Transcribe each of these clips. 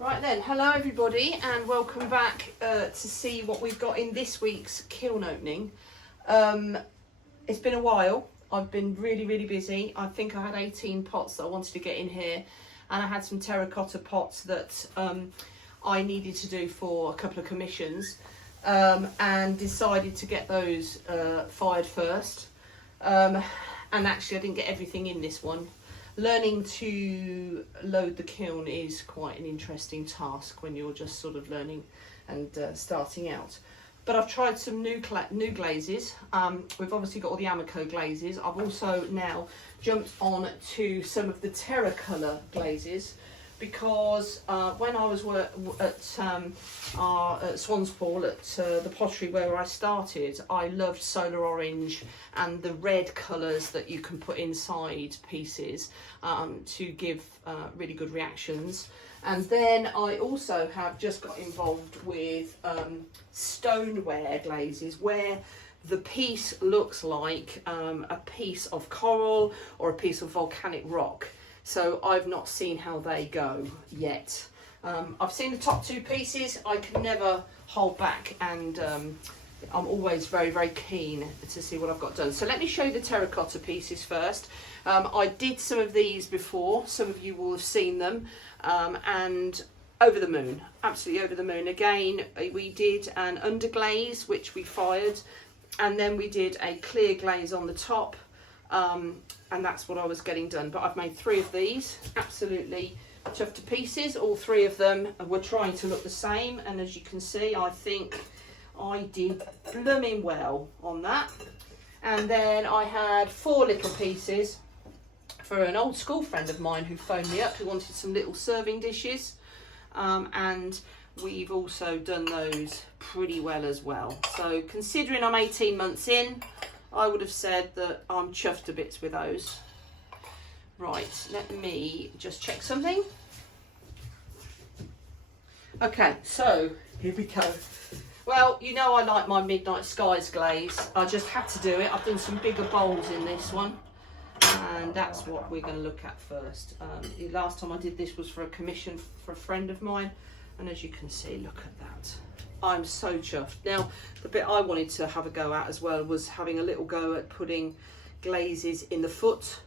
Right then, hello everybody and welcome back to see what we've got in this week's kiln opening. It's been a while. I've been really busy. I think I had 18 pots that I wanted to get in here, and I had some terracotta pots that I needed to do for a couple of commissions, and decided to get those fired first. And actually I didn't get everything in this one. Learning to load the kiln is quite an interesting task when you're just sort of learning and starting out. But I've tried some new glazes. We've obviously got all the Amaco glazes. I've also now jumped on to some of the TerraColour glazes, because when I was at Swan's Pool at the pottery where I started, I loved solar orange and the red colours that you can put inside pieces to give really good reactions. And then I also have just got involved with stoneware glazes, where the piece looks like a piece of coral or a piece of volcanic rock. So I've not seen how they go yet. I've seen the top two pieces. I can never hold back, and I'm always very keen to see what I've got done. So let me show you the terracotta pieces first. I did some of these before. Some of you will have seen them, and over the moon, absolutely over the moon. Again, we did an underglaze which we fired, and then we did a clear glaze on the top. And that's what I was getting done. But I've made 3 of these, absolutely chuffed to pieces. All 3 of them were trying to look the same, and as you can see, I think I did blooming well on that. And then I had 4 little pieces for an old school friend of mine who phoned me up, who wanted some little serving dishes, and we've also done those pretty well as well. So considering I'm 18 months in, I would have said that I'm chuffed to bits with those. Right, let me just check something. Okay, so here we go. Well, you know I like my Midnight Skies glaze. I just had to do it. I've done some bigger bowls in this one, and that's what we're going to look at first. The last time I did this was for a commission for a friend of mine, and as you can see, look at that. I'm so chuffed. Now, the bit I wanted to have a go at as well was having a little go at putting glazes in the foot,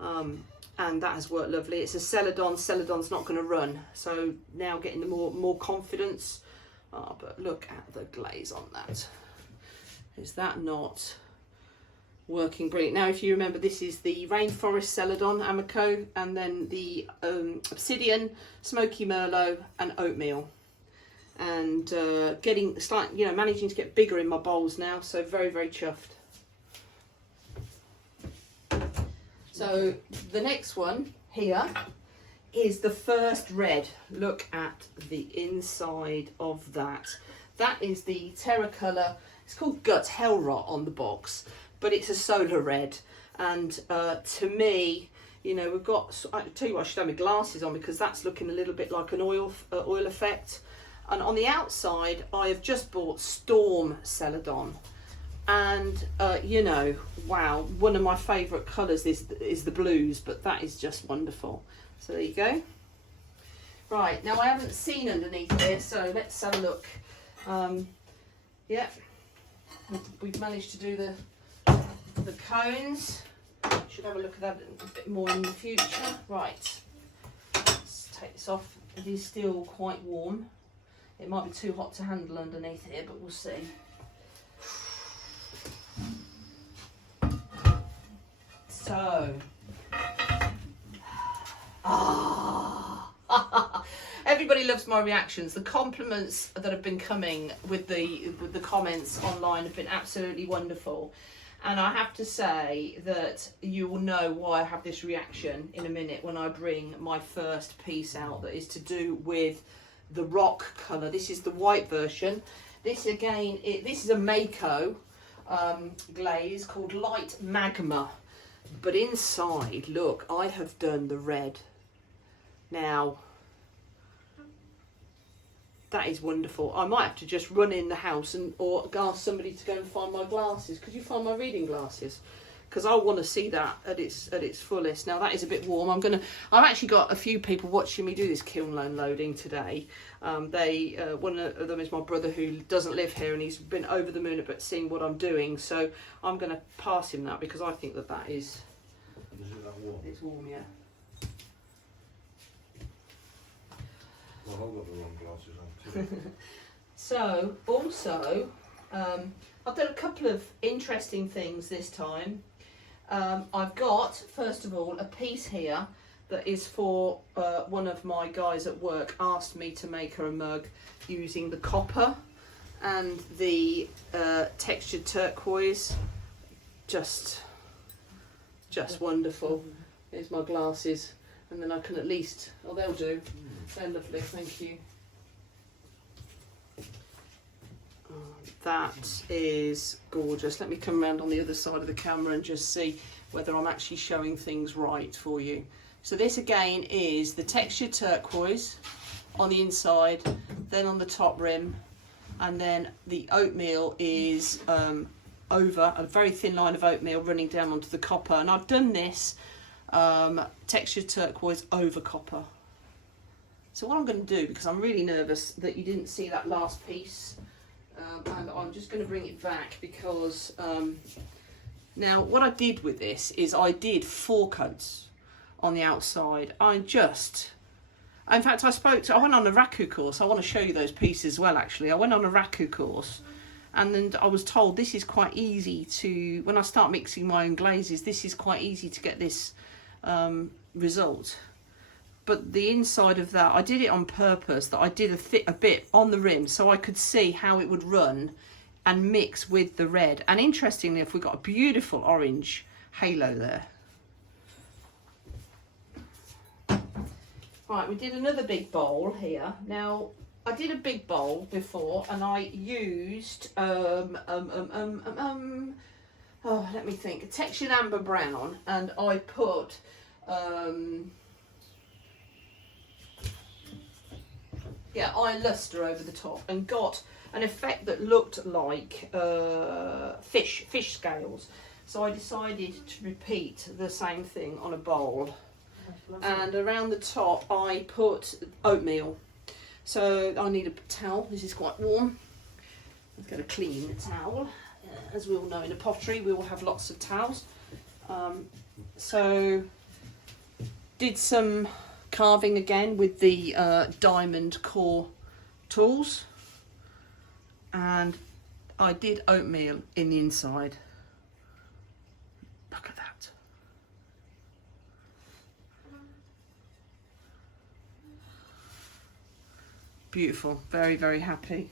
and that has worked lovely. It's a Celadon. Celadon's not going to run, so now getting the more confidence. Oh, but look at the glaze on that. Is that not working brilliant? Now, if you remember, this is the Rainforest Celadon Amaco, and then the Obsidian, Smokey Merlot, and Oatmeal. And getting slightly, managing to get bigger in my bowls now, so very chuffed. So the next one here is the first red. Look at the inside of that. That is the TerraColour. It's called Gut Hell Rot on the box, but it's a solar red. And to me, we've got. I tell you what, I should have my glasses on, because that's looking a little bit like an oil effect. And on the outside, I have just bought Storm Celadon. And, wow, one of my favourite colours is the blues, but that is just wonderful. So there you go. Right, now I haven't seen underneath here, so let's have a look. Yeah, we've managed to do the cones. Should have a look at that a bit more in the future. Right, let's take this off. It is still quite warm. It might be too hot to handle underneath here, but we'll see. So, everybody loves my reactions. The compliments that have been coming with the comments online have been absolutely wonderful. And I have to say that you will know why I have this reaction in a minute when I bring my first piece out that is to do with the rock colour. This is the white version. This again, this is a Mayco glaze called Light Magma. But inside, look, I have done the red. Now, that is wonderful. I might have to just run in the house or ask somebody to go and find my glasses. Could you find my reading glasses? because I want to see that at its fullest. Now that is a bit warm. I've actually got a few people watching me do this kiln loading today. One of them is my brother who doesn't live here, and he's been over the moon about seeing what I'm doing. So I'm going to pass him that because I think that is. Is it that warm? It's warm, yeah. Well, I've got the wrong glasses on too. So also, I've done a couple of interesting things this time. I've got, first of all, a piece here that is for one of my guys at work asked me to make her a mug using the copper and the textured turquoise. Just wonderful. Here's my glasses, and then I can at least, oh, they'll do. They're lovely, thank you. That is gorgeous. Let me come around on the other side of the camera and just see whether I'm actually showing things right for you. So this again is the textured turquoise on the inside, then on the top rim, and then the oatmeal is over a very thin line of oatmeal running down onto the copper. And I've done this textured turquoise over copper. So what I'm going to do, because I'm really nervous that you didn't see that last piece, and I'm just going to bring it back because now what I did with this is I did 4 coats on the outside. In fact, I went on a raku course. I want to show you those pieces as well, actually. I went on a raku course, and then I was told this is quite easy to, when I start mixing my own glazes, this is quite easy to get this result. But the inside of that, I did it on purpose, that I did a bit on the rim so I could see how it would run and mix with the red. And interestingly, we've got a beautiful orange halo there. Right, we did another big bowl here. Now, I did a big bowl before, and I used oh, let me think, a textured amber brown, and I put iron luster over the top and got an effect that looked like fish scales. So I decided to repeat the same thing on a bowl. And around the top I put oatmeal. So I need a towel. This is quite warm. I'm going to clean the towel. As we all know, in a pottery we will have lots of towels. So did some carving again with the diamond core tools, and I did oatmeal in the inside. Look at that. Beautiful. Very, very happy.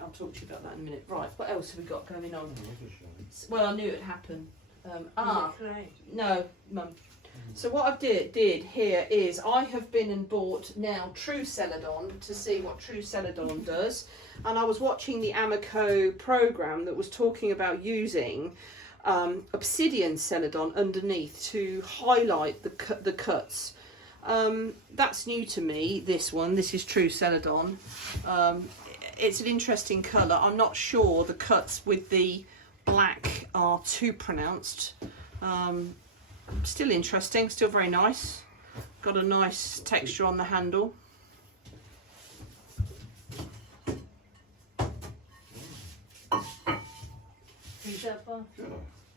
I'll talk to you about that in a minute. Right, what else have we got going on? Well, I knew it'd happen. No, Mum. So what I did here is I have been and bought now True Celadon to see what True Celadon does, and I was watching the Amaco program that was talking about using obsidian Celadon underneath to highlight the cuts. That's new to me, this one. This is True Celadon. It's an interesting colour. I'm not sure the cuts with the black are too pronounced. Still interesting, still very nice. Got a nice texture on the handle.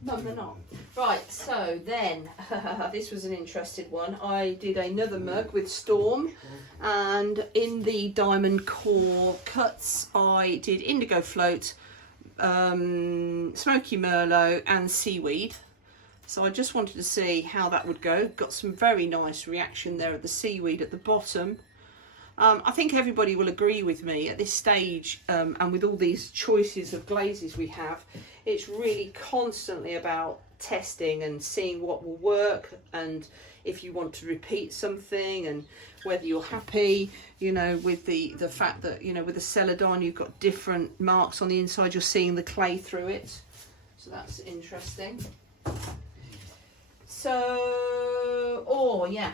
No, they're not. Right, so then, this was an interesting one. I did another mug with Storm, and in the diamond core cuts I did indigo float, Smokey Merlot and seaweed. So I just wanted to see how that would go. Got some very nice reaction there at the seaweed at the bottom. I think everybody will agree with me at this stage, and with all these choices of glazes we have, it's really constantly about testing and seeing what will work, and if you want to repeat something, and whether you're happy, you know, with the fact that, you know, with the Celadon you've got different marks on the inside, you're seeing the clay through it, so that's interesting. So, oh yeah,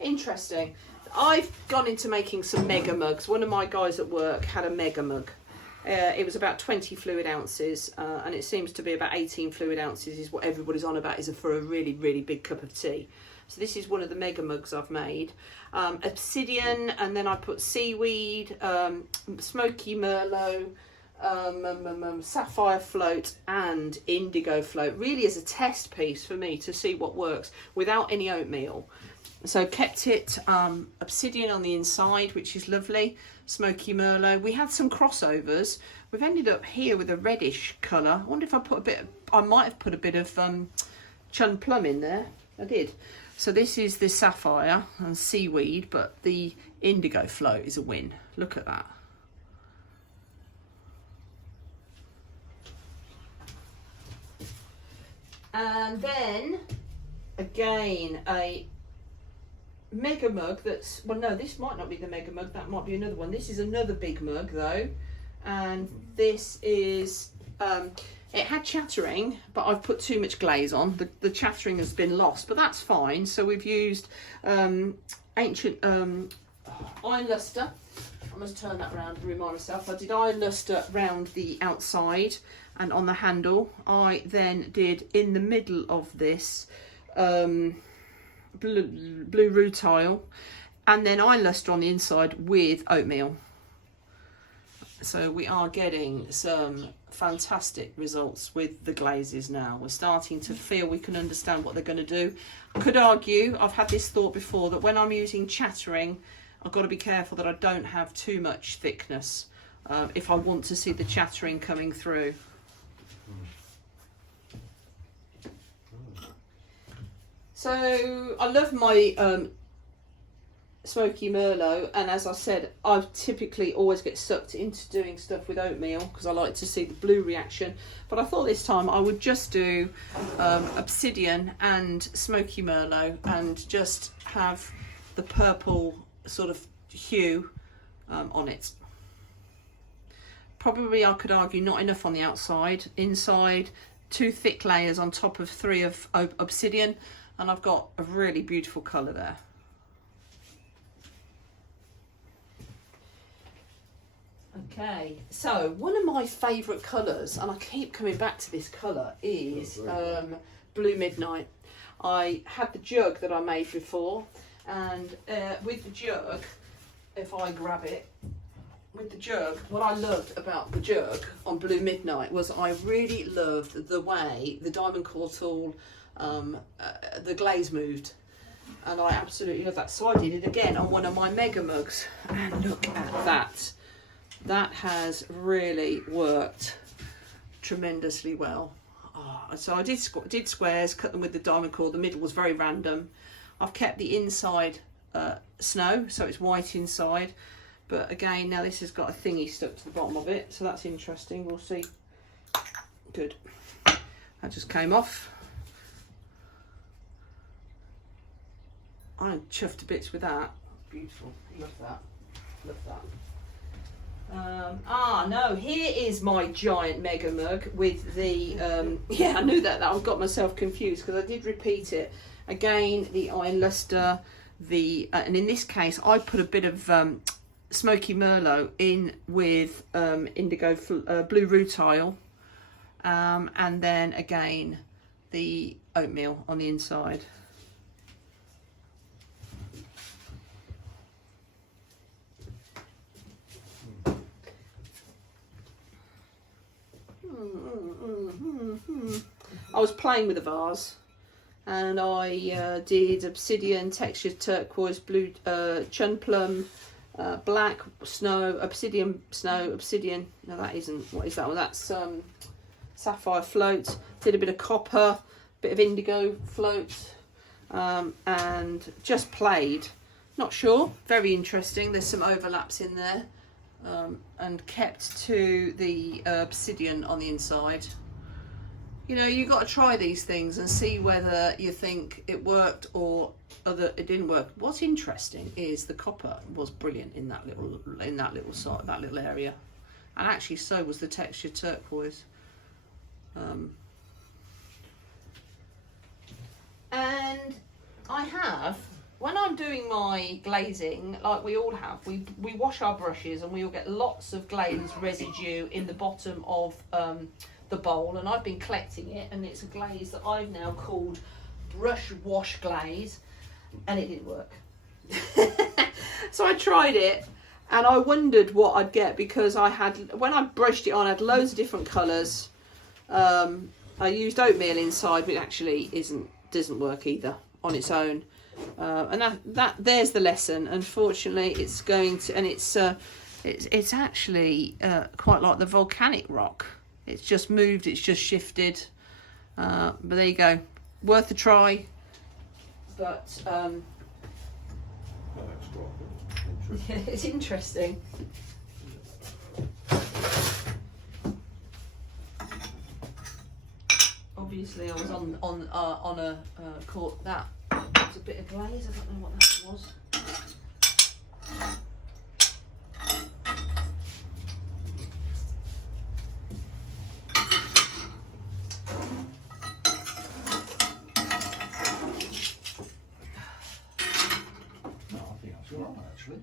interesting. I've gone into making some mega mugs. One of my guys at work had a mega mug, It was about 20 fluid ounces, and it seems to be about 18 fluid ounces is what everybody's on about, is for a really, really big cup of tea. So this is one of the mega mugs I've made. Obsidian, and then I put seaweed, Smokey Merlot, sapphire float and indigo float, really as a test piece for me to see what works without any oatmeal. So kept it obsidian on the inside, which is lovely. Smokey Merlot. We had some crossovers. We've ended up here with a reddish colour. I wonder if I put a bit, I might have put a bit of chun plum in there. I did. So this is the sapphire and seaweed, but the indigo float is a win. Look at that. And then again a mega mug that's, well no, this might not be the mega mug, that might be another one. This is another big mug though, and this is it had chattering, but I've put too much glaze on. The chattering has been lost, but that's fine. So we've used ancient iron luster. I must turn that around and remind myself. I did iron luster round the outside and on the handle. I then did in the middle of this blue rutile, and then iron luster on the inside with oatmeal. So we are getting some fantastic results with the glazes now. We're starting to feel we can understand what they're going to do. I could argue, I've had this thought before, that when I'm using chattering, I've got to be careful that I don't have too much thickness if I want to see the chattering coming through. So I love my Smokey Merlot, and as I said, I typically always get sucked into doing stuff with oatmeal because I like to see the blue reaction, but I thought this time I would just do obsidian and Smokey Merlot and just have the purple sort of hue on it. Probably I could argue not enough on the outside. Inside, 2 thick layers on top of 3 of obsidian, and I've got a really beautiful colour there. Okay, so one of my favourite colours, and I keep coming back to this colour, is Blue Midnight. I had the jug that I made before, and with the jug, if I grab it, with the jug, what I loved about the jug on Blue Midnight was I really loved the way the diamond core tool, the glaze moved, and I absolutely love that. So I did it again on one of my mega mugs, and look at that. That has really worked tremendously well. So I did squares, cut them with the diamond core. The middle was very random. I've kept the inside snow, so it's white inside. But again, now this has got a thingy stuck to the bottom of it, so that's interesting. We'll see. Good. That just came off. I'm chuffed to bits with that. Beautiful. Love that. Love that. No, here is my giant mega mug with the yeah, I knew that I got myself confused because I did repeat it again. The iron luster, and in this case I put a bit of Smokey Merlot in with indigo blue rutile, and then again the oatmeal on the inside. I was playing with the vase, and I did obsidian, textured turquoise, blue, chun plum, black, snow, obsidian, obsidian. No, that isn't. What is that one? That's sapphire float. Did a bit of copper, bit of indigo float, and just played. Not sure. Very interesting. There's some overlaps in there. And kept to the obsidian on the inside. You know, you've got to try these things and see whether you think it worked or it didn't work. What's interesting is the copper was brilliant in that little side, that little area, and actually so was the textured turquoise. And I have when I'm doing my glazing, like we all have, we wash our brushes and we all get lots of glaze residue in the bottom of the bowl, and I've been collecting it, and it's a glaze that I've now called brush wash glaze, and it didn't work. So I tried it and I wondered what I'd get, because I had, when I brushed it on, I had loads of different colours. I used oatmeal inside, but it actually doesn't work either on its own. And there's the lesson. Unfortunately, it's going to, and it's actually quite like the volcanic rock. It's just moved, it's just shifted. But there you go, worth a try. But yeah, it's interesting. Obviously, I was on a court that was a bit of glaze. I don't know what that was. No, I think that's all right, actually.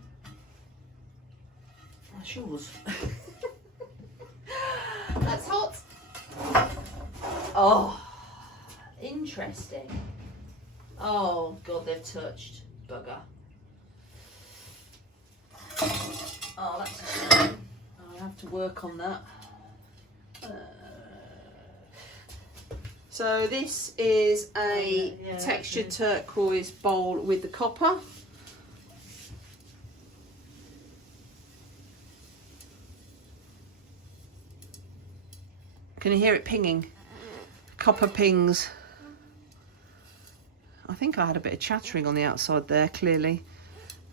That's yours. That's hot. Oh, interesting. Oh God, they've touched. Bugger. Oh, that's a shame. I'll have to work on that. So this is a textured turquoise bowl with the copper. Can you hear it pinging? Copper pings. I think I had a bit of chattering on the outside there, clearly.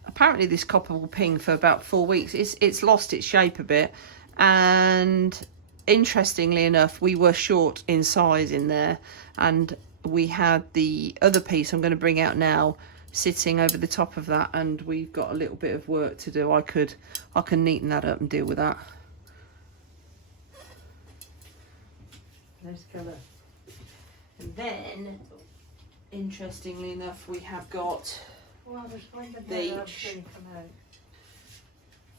Apparently this copper will ping for about 4 weeks. It's lost its shape a bit, and interestingly enough, we were short in size in there, and we had the other piece I'm going to bring out now sitting over the top of that, and we've got a little bit of work to do. I can neaten that up and deal with that. Nice colour. And then, interestingly enough, we have got the...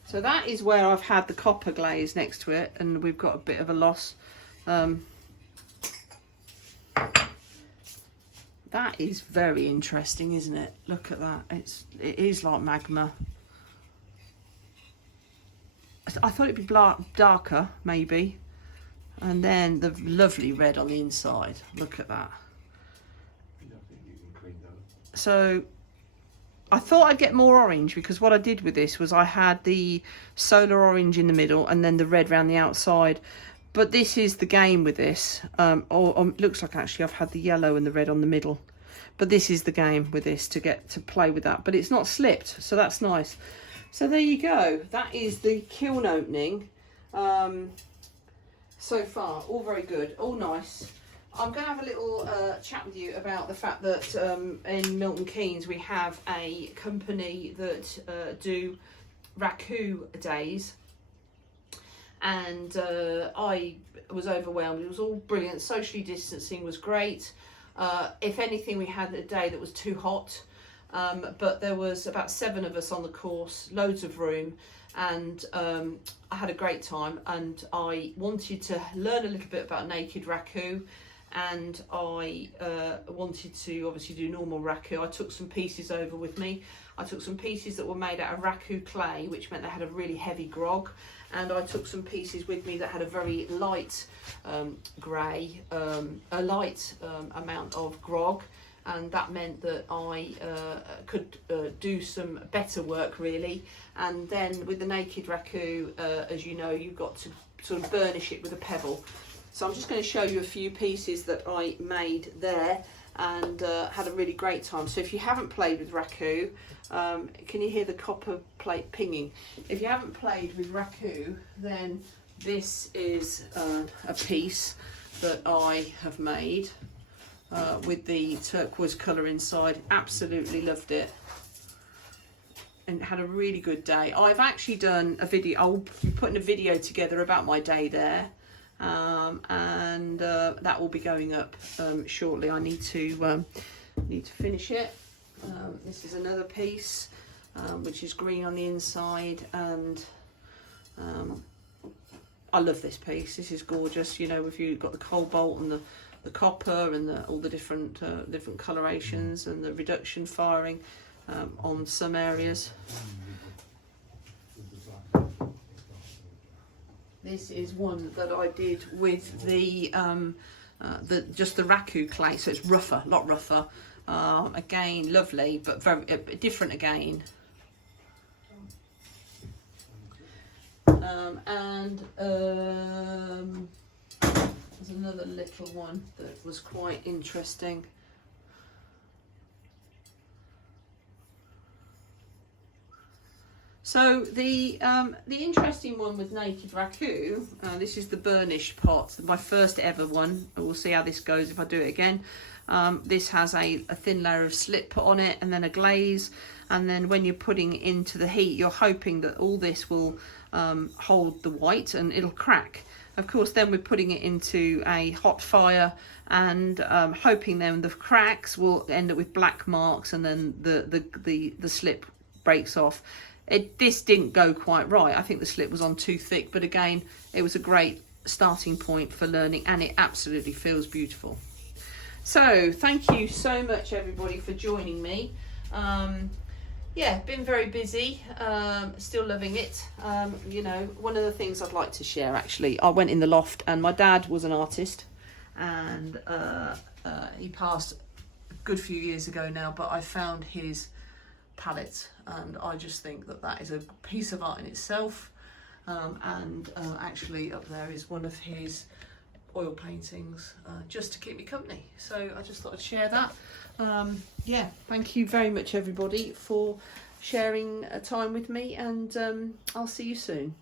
So that is where I've had the copper glaze next to it, and we've got a bit of a loss. That is very interesting, isn't it? Look at that. It is like magma. I thought it'd be darker, maybe. And then the lovely red on the inside. Look at that. So I thought I'd get more orange, because what I did with this was I had the solar orange in the middle and then the red around the outside. But this is the game with this. Or looks like actually I've had the yellow and the red on the middle. But this is the game with this, to get to play with that. But it's not slipped, so that's nice. So there you go. That is the kiln opening. So far, all very good, all nice. I'm going to have a little chat with you about the fact that in Milton Keynes we have a company that do raku days, and I was overwhelmed. It was all brilliant. Socially distancing was great. If anything, we had a day that was too hot, but there was about 7 of us on the course, loads of room, and I had a great time, and I wanted to learn a little bit about naked raku, and I wanted to obviously do normal raku. I took some pieces over with me. I took some pieces that were made out of raku clay, which meant they had a really heavy grog, and I took some pieces with me that had a very light grey, a light amount of grog, and that meant that I could do some better work really. And then with the naked raku, as you know, you've got to sort of burnish it with a pebble. So I'm just going to show you a few pieces that I made there, and had a really great time. So if you haven't played with raku, can you hear the copper plate pinging? If you haven't played with raku, then this is a piece that I have made with the turquoise colour inside. Absolutely loved it, and had a really good day. I've actually done a video. I'll be putting a video together about my day there, and that will be going up shortly. I need to finish it. This is another piece which is green on the inside, and I love this piece. This is gorgeous. You know, if you've got the cobalt and the copper and all the different colorations and the reduction firing on some areas. This is one that I did with the just the raku clay, so it's rougher, a lot rougher. Again, lovely, but very different again. There's another little one that was quite interesting. So the interesting one with naked raku, this is the Burnished Pot, my first ever one. We'll see how this goes if I do it again. This has a thin layer of slip put on it, and then a glaze, and then when you're putting it into the heat, you're hoping that all this will hold the white and it'll crack. Of course, then we're putting it into a hot fire and hoping then the cracks will end up with black marks, and then the slip breaks off. This didn't go quite right. I think the slip was on too thick, but again, it was a great starting point for learning, and it absolutely feels beautiful. So thank you so much everybody for joining me. Yeah, been very busy, still loving it. You know, one of the things I'd like to share, actually, I went in the loft, and my dad was an artist, and he passed a good few years ago now, but I found his palette, and I just think that that is a piece of art in itself. Actually up there is one of his oil paintings, just to keep me company, so I just thought I'd share that. Yeah, thank you very much everybody for sharing a time with me, and I'll see you soon.